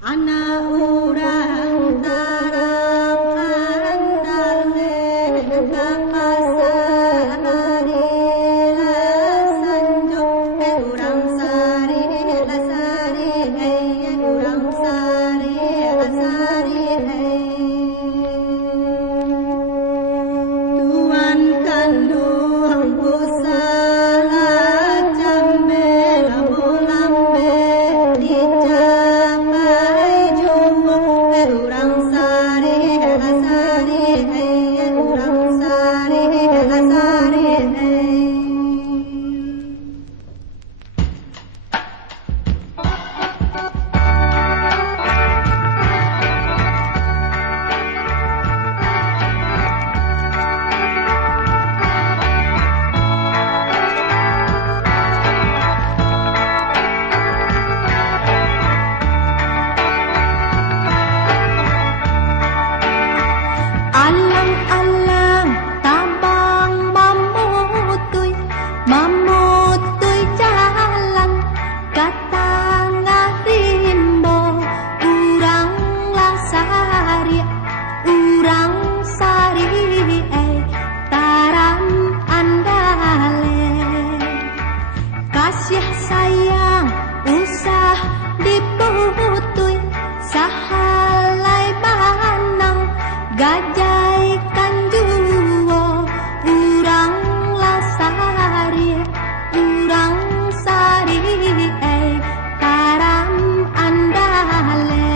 Anak urang tarap antale kapasari lasanjo urang sari lasari urang sari lasari tuan kandung pusala jambe lambe dicapai jumbo urang sari lasari urang sari lasari alang-alang tabang mamutoy jalan katanga rimbo urang lasari urang sari taram andale kasih sayang usah diputuy sahalai banang gajai kanjuwo urang lasari urang sari taram andale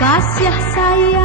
kasih sayang